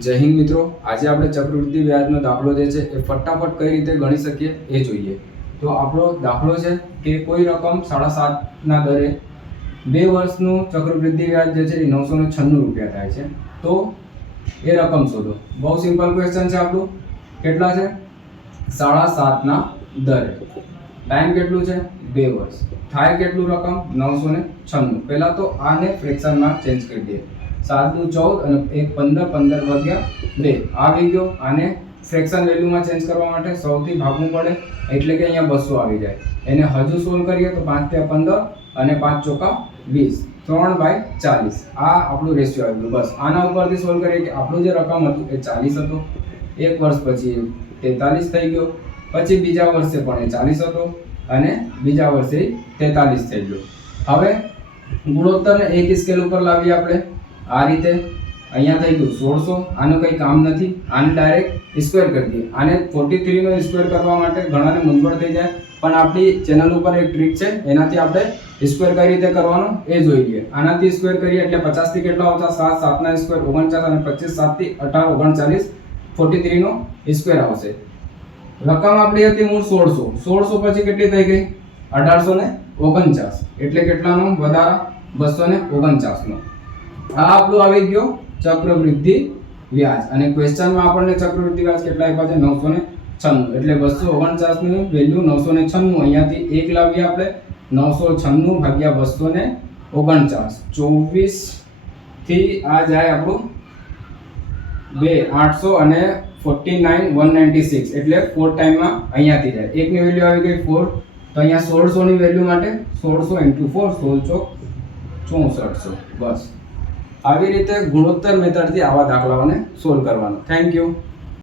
જય હિન્દ મિત્રો, આજે આપણે ચક્રવૃદ્ધિ વ્યાજનો દાખલો જે છે એ ફટાફટ કઈ રીતે ગણી શકીએ એ જોઈએ. તો આપણો દાખલો છે કે કોઈ રકમ 7.5 દરે 2 વર્ષનું ચક્રવૃદ્ધિ વ્યાજ જે છે એ 996 રૂપિયા થાય છે. તો એ રકમ શોધો. બહુ સિમ્પલ ક્વેશ્ચન છે આપણું. કેટલા છે? 7.5 દરે. ટાઈમ કેટલું છે? 2 વર્ષ. થાય કેટલું રકમ? 996. પહેલા તો આને ફ્રેક્શનમાં ચેન્જ કરી દઈએ. 7 દુ 14 અને 1 15, 15 ભાગ્યા 2 આવી ગયો. આને ફ્રેક્શન વેલ્યુમાં ચેન્જ કરવા માટે સૌથી ભાગવું પડે, એટલે કે અહીંયા 200 આવી જાય. એને હજુ સોલ્વ કરીએ તો 5 × 15 અને 5 ચોકા 20, 3/40. આ આપણું રેશિયો આવ્યું. બસ આના ઉપરથી સોલ્વ કરીએ કે આપણું જે રકમ હતું એ 40 હતો. એક વર્ષ પછી 43 થઈ ગયો. પછી બીજા વર્ષે પણ એ 40 હતો અને બીજા વર્ષે 43 થઈ ગયો. હવે ગુણોત્તરને એક સ્કેલ ઉપર લાવીએ આપણે. આ રીતે અહીંયા થઈ ગયું 1600. આનું કંઈ કામ નથી. આને ડાયરેક્ટ સ્ક્વેર કરી દઈએ. આને 43 નો સ્ક્વેર કરવા માટે ઘણાને મૂંઝવણ થઈ જાય, પણ આપણી ચેનલ ઉપર એક ટ્રીક છે, એનાથી આપણે સ્ક્વેર કઈ રીતે કરવાનો એ જોઈ લઈએ. આનાથી સ્ક્વેર કરીએ એટલે 50 થી કેટલા આવતા? 7, 7 ના સ્ક્વેર 49 અને 25 7 થી 18 39, 43 નો સ્ક્વેર આવશે. રકમ આપણી હતી મૂળ 1600. 1600 પછી કેટલી થઈ ગઈ? 1849. એટલે કેટલાનો વધારા? 249 નો. આ આપણું આવી ગયો ચક્રવૃદ્ધિ વ્યાજ. અને ક્વેશ્ચનમાં આપણને ચક્રવૃદ્ધિ વ્યાજ કેટલા આપ્યા છે? 996. એટલે 249 ની વેલ્યુ 996. અહીંયાથી 1 લાવીએ આપણે. 996 ભાગ્યા 249. 24 થી આ જાય આપણું 2 800 અને 49 196. એટલે 4 ટાઈમમાં અહીંયાથી જાય. 1 ની વેલ્યુ આવી ગઈ 4. તો અહીંયા 1600 ની વેલ્યુ માટે 1600 × 4 16 6400. બસ આવી રીતે ગુણોત્તર મેથડથી આવા દાખલાઓને સોલ્વ કરવાનો. Thank you.